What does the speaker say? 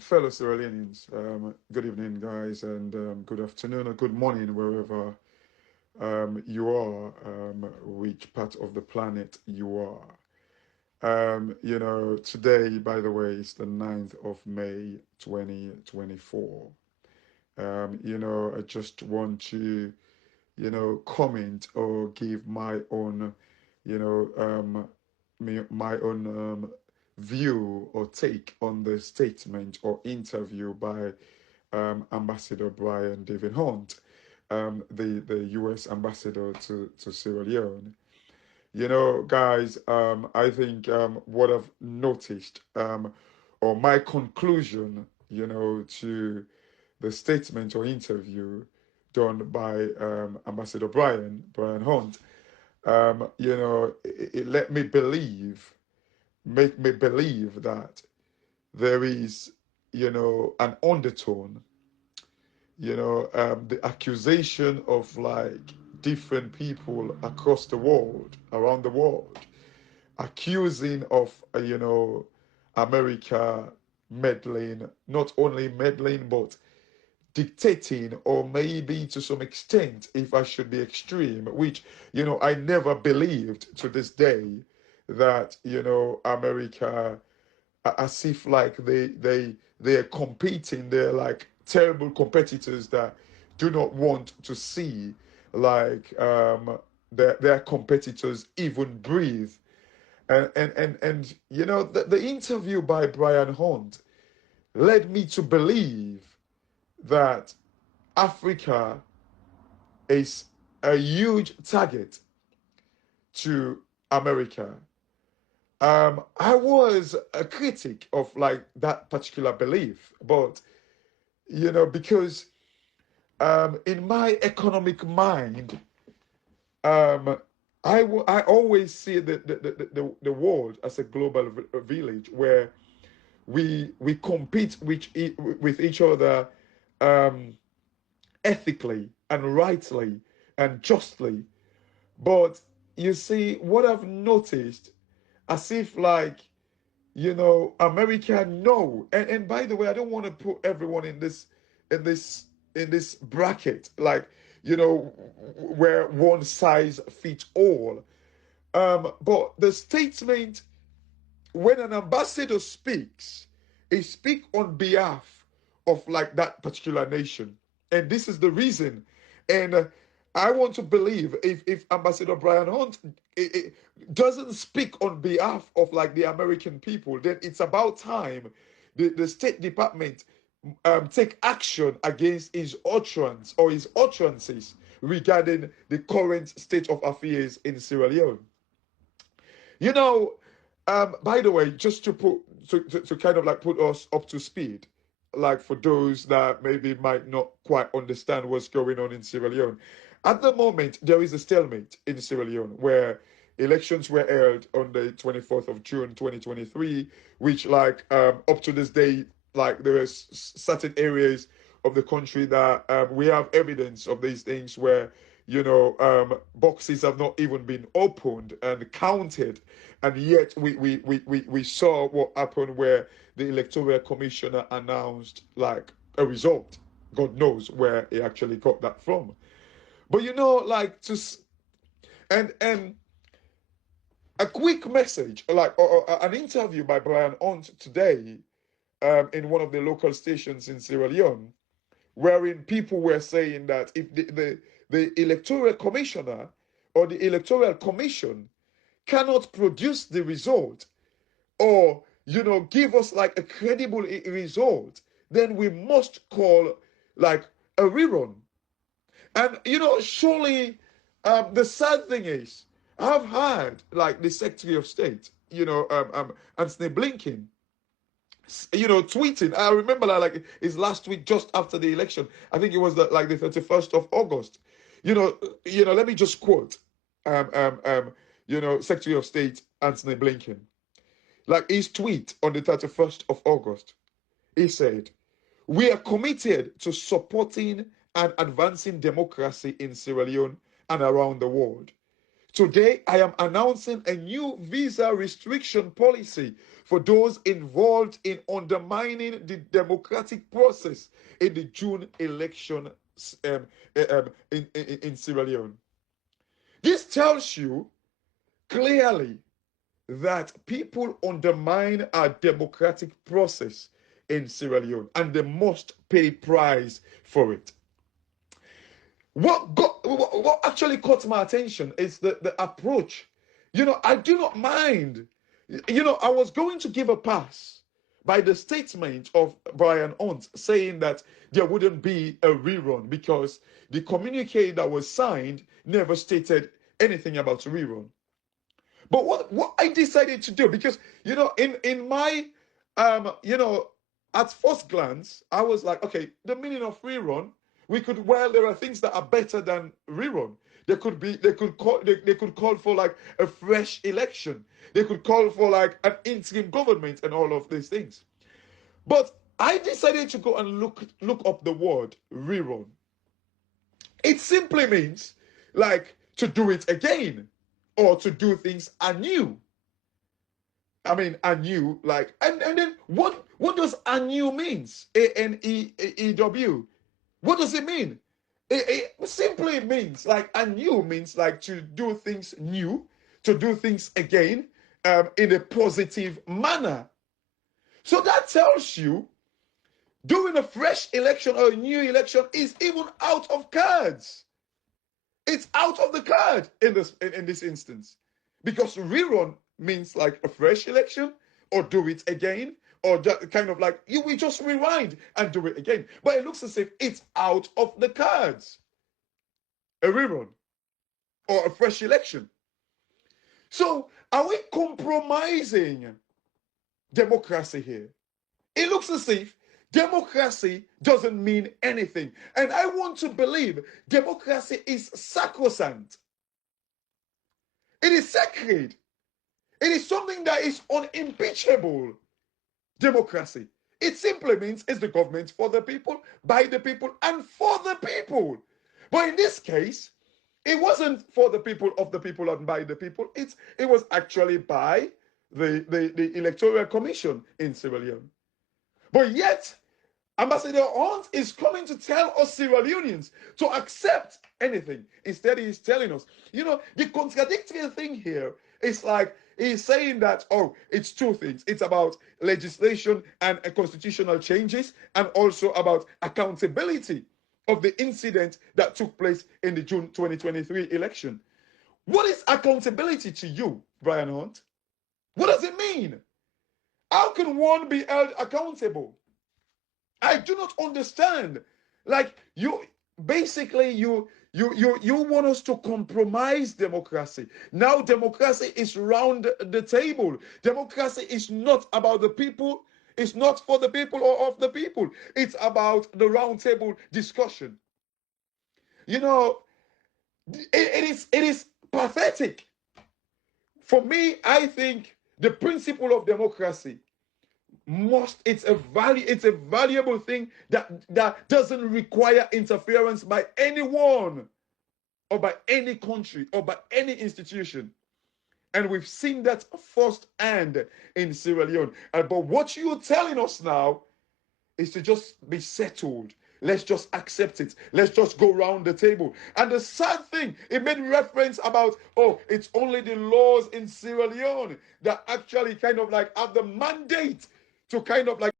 Fellow Sierra Leoneans, good evening, guys, and good afternoon or good morning, wherever you are, which part of the planet you are. Today, by the way, is the 9th of May, 2024. I just want to, comment or give my own, you know, my own view or take on the statement or interview by Ambassador Brian David Hunt, the U.S. ambassador to Sierra Leone. Guys, I think what I've noticed, or my conclusion, to the statement or interview done by Ambassador Brian Hunt, it let me believe, make me believe that there is, an undertone, the accusation of like different people across the world, around the world, accusing of, America meddling, not only meddling, but dictating, or maybe to some extent, if I should be extreme, which, I never believed to this day that, America, as if like they're competing, they're like terrible competitors that do not want to see like their competitors even breathe. And the interview by Brian Hunt led me to believe that Africa is a huge target to America. I was a critic of like that particular belief, but because in my economic mind, um, I always see the world as a global village where we compete with each other, um, ethically and rightly and justly. But you see, what I've noticed, as if like, America, no. And by the way, I don't want to put everyone in this in this bracket, like, where one size fits all. But the statement, when an ambassador speaks, he speaks on behalf of like that particular nation. And this is the reason. And I want to believe if Ambassador Brian Hunt doesn't speak on behalf of like the American people, then it's about time the State Department take action against his utterance or his utterances regarding the current state of affairs in Sierra Leone. You know, by the way, just to to kind of like put us up to speed, like for those that maybe might not quite understand what's going on in Sierra Leone. At the moment, there is a stalemate in Sierra Leone where elections were held on the 24th of June 2023, which like up to this day, like there are certain areas of the country that we have evidence of these things where boxes have not even been opened and counted, and yet we saw what happened where the electoral commissioner announced like a result. God knows where he actually got that from. But like and a quick message, like or an interview by Brian Hunt today, in one of the local stations in Sierra Leone, wherein people were saying that if the electoral commissioner or the electoral commission cannot produce the result, or give us like a credible result, then we must call like a rerun. And surely, the sad thing is, I've heard like the Secretary of State, Anthony Blinken, tweeting. I remember like his last tweet just after the election. I think it was like the 31st of August. Let me just quote, Secretary of State Anthony Blinken. Like his tweet on the 31st of August, he said, "We are committed to supporting and advancing democracy in Sierra Leone and around the world. Today, I am announcing a new visa restriction policy for those involved in undermining the democratic process in the June election in Sierra Leone. This tells you clearly that people undermine our democratic process in Sierra Leone and they must pay price for it. What actually caught my attention is the approach. I do not mind. I was going to give a pass by the statement of Brian Hunt saying that there wouldn't be a rerun because the communique that was signed never stated anything about a rerun. But what I decided to do, because in my at first glance, I was like, okay, the meaning of rerun, there are things that are better than rerun. They could call for like a fresh election. They could call for like an interim government and all of these things. But I decided to go and look up the word rerun. It simply means like to do it again or to do things anew. I mean, anew, like, and then what does anew means? ANEEW. What does it mean? It simply means like anew means like to do things new, to do things again, in a positive manner. So that tells you doing a fresh election or a new election is even out of cards. It's out of the card in this instance, because rerun means like a fresh election or do it again, or just kind of like we just rewind and do it again. But it looks as if it's out of the cards, a rerun or a fresh election. So are we compromising democracy here? It looks as if democracy doesn't mean anything. And I want to believe democracy is sacrosanct. It is sacred. It is something that is unimpeachable. Democracy. It simply means it's the government for the people, by the people, and for the people. But in this case, it wasn't for the people, of the people, and by the people. It was actually by the Electoral Commission in Sierra Leone. But yet, Ambassador Hunt is coming to tell us Sierra Leoneans to accept anything. Instead, he's telling us, the contradictory thing here is like he's saying that, oh, it's two things. It's about legislation and constitutional changes, and also about accountability of the incident that took place in the June 2023 election. What is accountability to you, Brian Hunt? What does it mean? How can one be held accountable? I do not understand. Like you want us to compromise democracy. Now democracy is round the table. Democracy is not about the people. It's not for the people or of the people. It's about the round table discussion. It is pathetic. For me, I think the principle of democracy it's a valuable thing that doesn't require interference by anyone or by any country or by any institution. And we've seen that firsthand in Sierra Leone. But what you're telling us now is to just be settled. Let's just accept it. Let's just go round the table. And the sad thing, it made reference about, oh, it's only the laws in Sierra Leone that actually kind of like have the mandate to kind of like